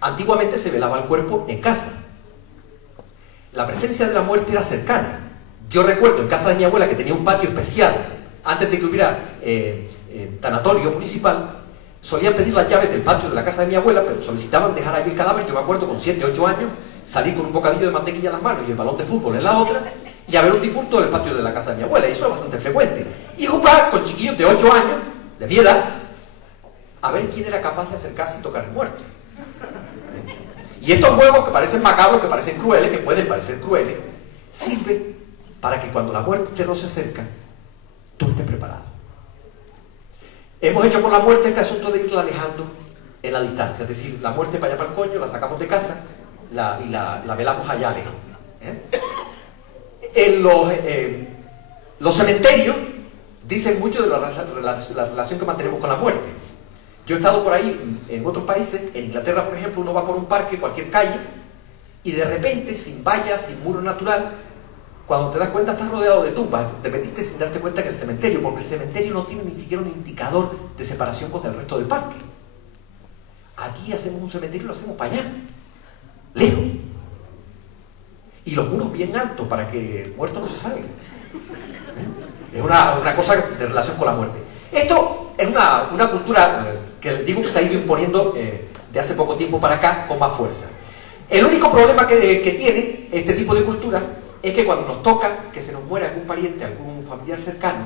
Antiguamente se velaba el cuerpo en casa. La presencia de la muerte era cercana. Yo recuerdo en casa de mi abuela, que tenía un patio especial, antes de que hubiera tanatorio municipal, solían pedir las llaves del patio de la casa de mi abuela, pero solicitaban dejar allí el cadáver. Yo me acuerdo con 7, 8 años, salir con un bocadillo de mantequilla en las manos y el balón de fútbol en la otra, y a ver un difunto del patio de la casa de mi abuela. Y eso es bastante frecuente. Y jugar con chiquillos de 8 años, de mi edad, a ver quién era capaz de acercarse y tocar el muerto. Y estos juegos que parecen macabros, que parecen crueles, que pueden parecer crueles, sirven para que cuando la muerte te roce cerca, tú estés preparado. Hemos hecho con la muerte este asunto de irla alejando en la distancia. Es decir, la muerte para allá para el coño, la sacamos de casa y la velamos allá lejos. En los cementerios dicen mucho de la relación que mantenemos con la muerte. Yo he estado por ahí en otros países. En Inglaterra, por ejemplo, uno va por un parque, cualquier calle, y de repente, sin vallas, sin muro natural, cuando te das cuenta estás rodeado de tumbas. Te metiste sin darte cuenta en el cementerio, porque el cementerio no tiene ni siquiera un indicador de separación con el resto del parque. Aquí hacemos un cementerio y lo hacemos para allá, lejos, y los muros bien altos para que el muerto no se salga. Es una cosa de relación con la muerte. Esto es una cultura que digo que se ha ido imponiendo de hace poco tiempo para acá con más fuerza. El único problema que tiene este tipo de cultura es que cuando nos toca que se nos muera algún pariente, algún familiar cercano,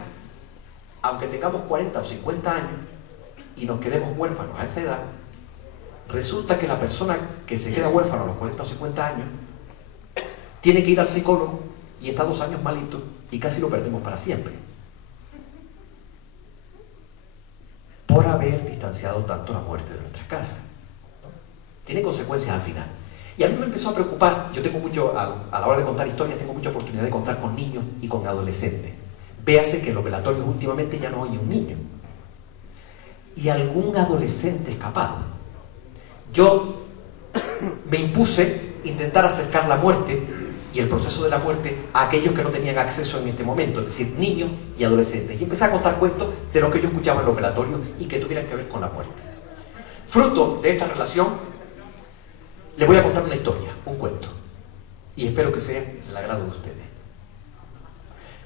aunque tengamos 40 o 50 años y nos quedemos huérfanos a esa edad, resulta que la persona que se queda huérfano a los 40 o 50 años tiene que ir al psicólogo y está 2 años malito y casi lo perdemos para siempre, por haber distanciado tanto la muerte de nuestras casas. Tiene consecuencias al final. Y a mí me empezó a preocupar. Yo tengo mucho, a la hora de contar historias, tengo mucha oportunidad de contar con niños y con adolescentes. Véase que en los velatorios últimamente ya no hay un niño y algún adolescente escapado. Yo me impuse intentar acercar la muerte y el proceso de la muerte a aquellos que no tenían acceso en este momento, es decir, niños y adolescentes. Y empecé a contar cuentos de lo que yo escuchaba en los velatorios y que tuvieran que ver con la muerte. Fruto de esta relación, les voy a contar una historia, un cuento, y espero que sea del agrado de ustedes.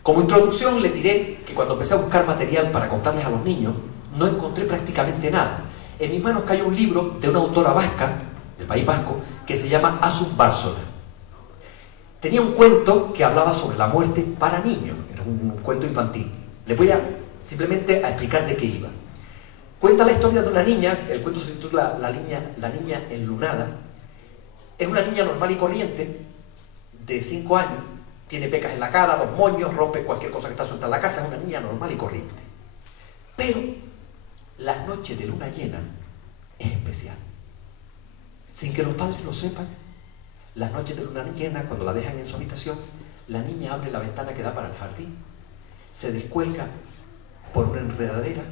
Como introducción les diré que cuando empecé a buscar material para contarles a los niños, no encontré prácticamente nada. En mis manos cayó un libro de una autora vasca, del País Vasco, que se llama Asun Bársola. Tenía un cuento que hablaba sobre la muerte para niños, era un cuento infantil. Les voy simplemente a explicar de qué iba. Cuenta la historia de una niña, el cuento se titula La niña enlunada. Es una niña normal y corriente, de 5 años, tiene pecas en la cara, 2 moños, rompe cualquier cosa que está suelta en la casa, es una niña normal y corriente. Pero las noches de luna llena es especial. Sin que los padres lo sepan, las noches de luna llena, cuando la dejan en su habitación, la niña abre la ventana que da para el jardín, se descuelga por una enredadera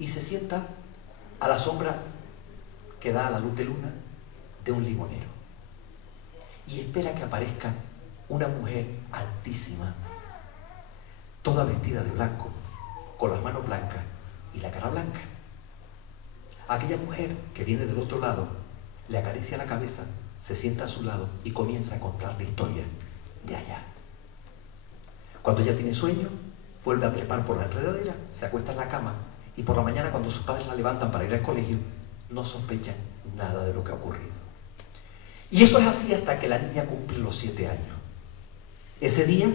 y se sienta a la sombra que da a la luz de luna de un limonero, y espera que aparezca una mujer altísima, toda vestida de blanco, con las manos blancas y la cara blanca. Aquella mujer que viene del otro lado le acaricia la cabeza, se sienta a su lado y comienza a contar la historia de allá. Cuando ella tiene sueño, vuelve a trepar por la enredadera, se acuesta en la cama, y por la mañana, cuando sus padres la levantan para ir al colegio, no sospechan nada de lo que ha ocurrido. Y eso es así hasta que la niña cumple los 7 años. Ese día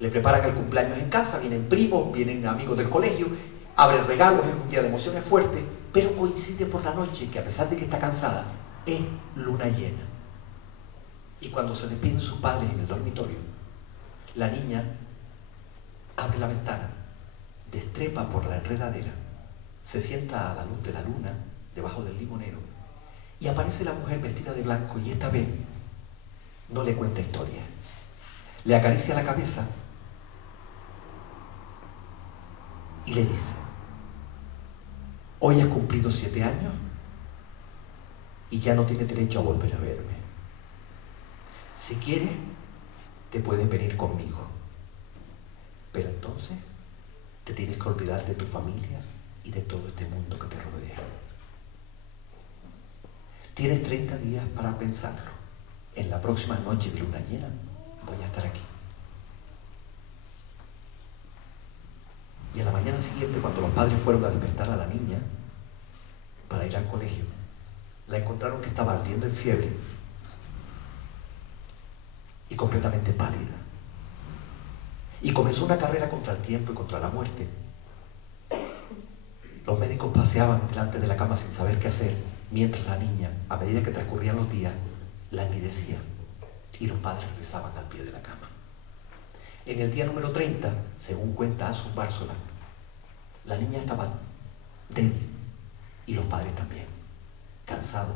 le preparan el cumpleaños en casa, vienen primos, vienen amigos del colegio, abren regalos, es un día de emociones fuertes, pero coincide por la noche que, a pesar de que está cansada, es luna llena. Y cuando se despiden sus padres en el dormitorio, la niña abre la ventana, destrepa por la enredadera, se sienta a la luz de la luna debajo del limonero y aparece la mujer vestida de blanco, y esta vez no le cuenta historia, le acaricia la cabeza y le dice: hoy has cumplido 7 años y ya no tienes derecho a volver a verme. Si quieres, te puedes venir conmigo, pero entonces te tienes que olvidar de tu familia y de todo este mundo que te rodea. Tienes 30 días para pensarlo. En la próxima noche de luna llena voy a estar aquí. Y a la mañana siguiente, cuando los padres fueron a despertar a la niña para ir al colegio, la encontraron que estaba ardiendo en fiebre y completamente pálida. Y comenzó una carrera contra el tiempo y contra la muerte. Los médicos paseaban delante de la cama sin saber qué hacer, mientras la niña, a medida que transcurrían los días, languidecía y los padres rezaban al pie de la cama. En el día número 30, según cuenta Asun Bársola, la niña estaba débil y los padres también, cansados,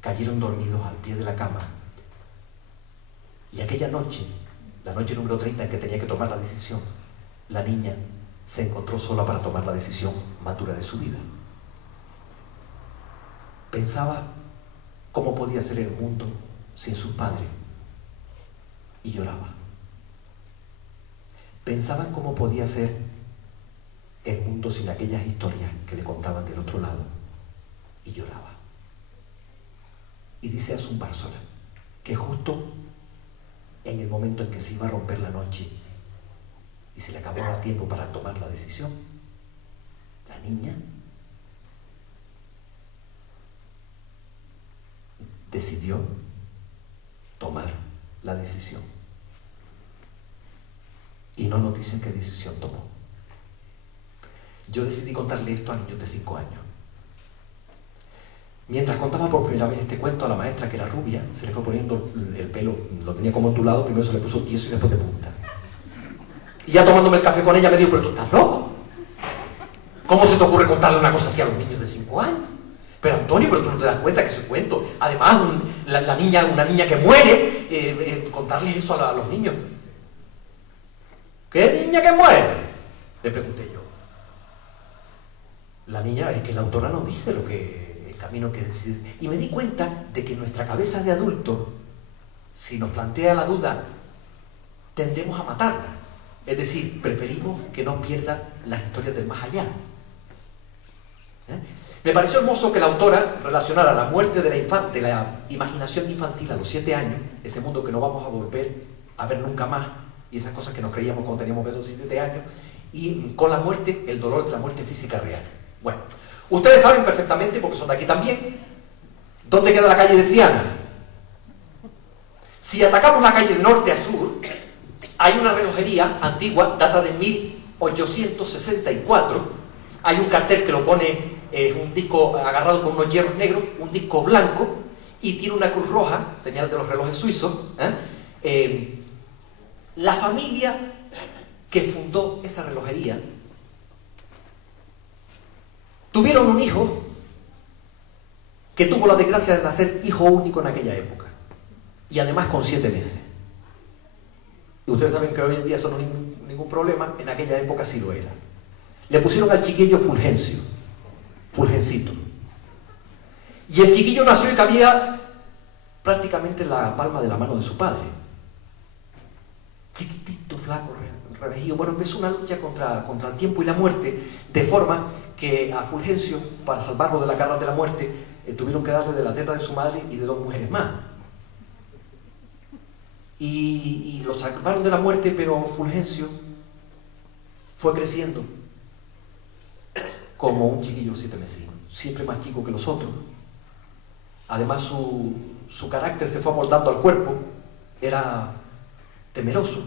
cayeron dormidos al pie de la cama. Y aquella noche, la noche número 30 en que tenía que tomar la decisión, la niña se encontró sola para tomar la decisión más dura de su vida. Pensaba cómo podía ser el mundo sin sus padres y lloraba. Pensaba en cómo podía ser el mundo sin aquellas historias que le contaban del otro lado y lloraba. Y dice Asun Bársola que justo en el momento en que se iba a romper la noche y se le acababa el tiempo para tomar la decisión, la niña decidió tomar la decisión. Y no nos dicen qué decisión tomó. Yo decidí contarle esto a niños de 5 años. Mientras contaba por primera vez este cuento a la maestra, que era rubia, se le fue poniendo el pelo, lo tenía como ondulado, primero se le puso tieso y después de punta. Y ya tomándome el café con ella me dijo, pero tú estás loco. ¿Cómo se te ocurre contarle una cosa así a los niños de 5 años? Pero Antonio, pero tú no te das cuenta que es un cuento. Además, una niña que muere, contarles eso a los niños. ¿Qué niña que muere? Le pregunté yo. La niña, es que la autora no dice el camino que decide. Y me di cuenta de que en nuestra cabeza de adulto, si nos plantea la duda, tendemos a matarla. Es decir, preferimos que no pierda las historias del más allá. Me pareció hermoso que la autora relacionara la muerte de la imaginación infantil a los 7 años, ese mundo que no vamos a volver a ver nunca más, y esas cosas que nos creíamos cuando teníamos 7 años, y con la muerte, el dolor de la muerte física real. Bueno, ustedes saben perfectamente, porque son de aquí también, ¿dónde queda la calle de Triana? Si atacamos la calle de norte a sur, hay una relojería antigua, data de 1864, hay un cartel que lo pone, un disco agarrado con unos hierros negros, un disco blanco, y tiene una cruz roja, señal de los relojes suizos. La familia que fundó esa relojería tuvieron un hijo que tuvo la desgracia de nacer hijo único en aquella época, y además con 7 meses. Y ustedes saben que hoy en día eso no es ningún problema, en aquella época sí lo era. Le pusieron al chiquillo Fulgencito. Y el chiquillo nació y cabía prácticamente en la palma de la mano de su padre. Chiquitito, flaco, revejillo. Bueno, empezó una lucha contra el tiempo y la muerte, de forma que a Fulgencio, para salvarlo de la garra de la muerte, tuvieron que darle de la teta de su madre y de 2 mujeres más. Y lo salvaron de la muerte, pero Fulgencio fue creciendo como un chiquillo 7 meses, siempre más chico que los otros. Además su carácter se fue amoldando al cuerpo, era temeroso,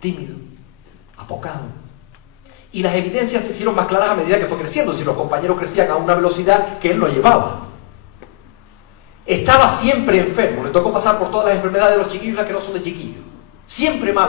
tímido, apocado. Y las evidencias se hicieron más claras a medida que fue creciendo, si los compañeros crecían a una velocidad que él no llevaba. Estaba siempre enfermo, le tocó pasar por todas las enfermedades de los chiquillos y las que no son de chiquillos. Siempre malo.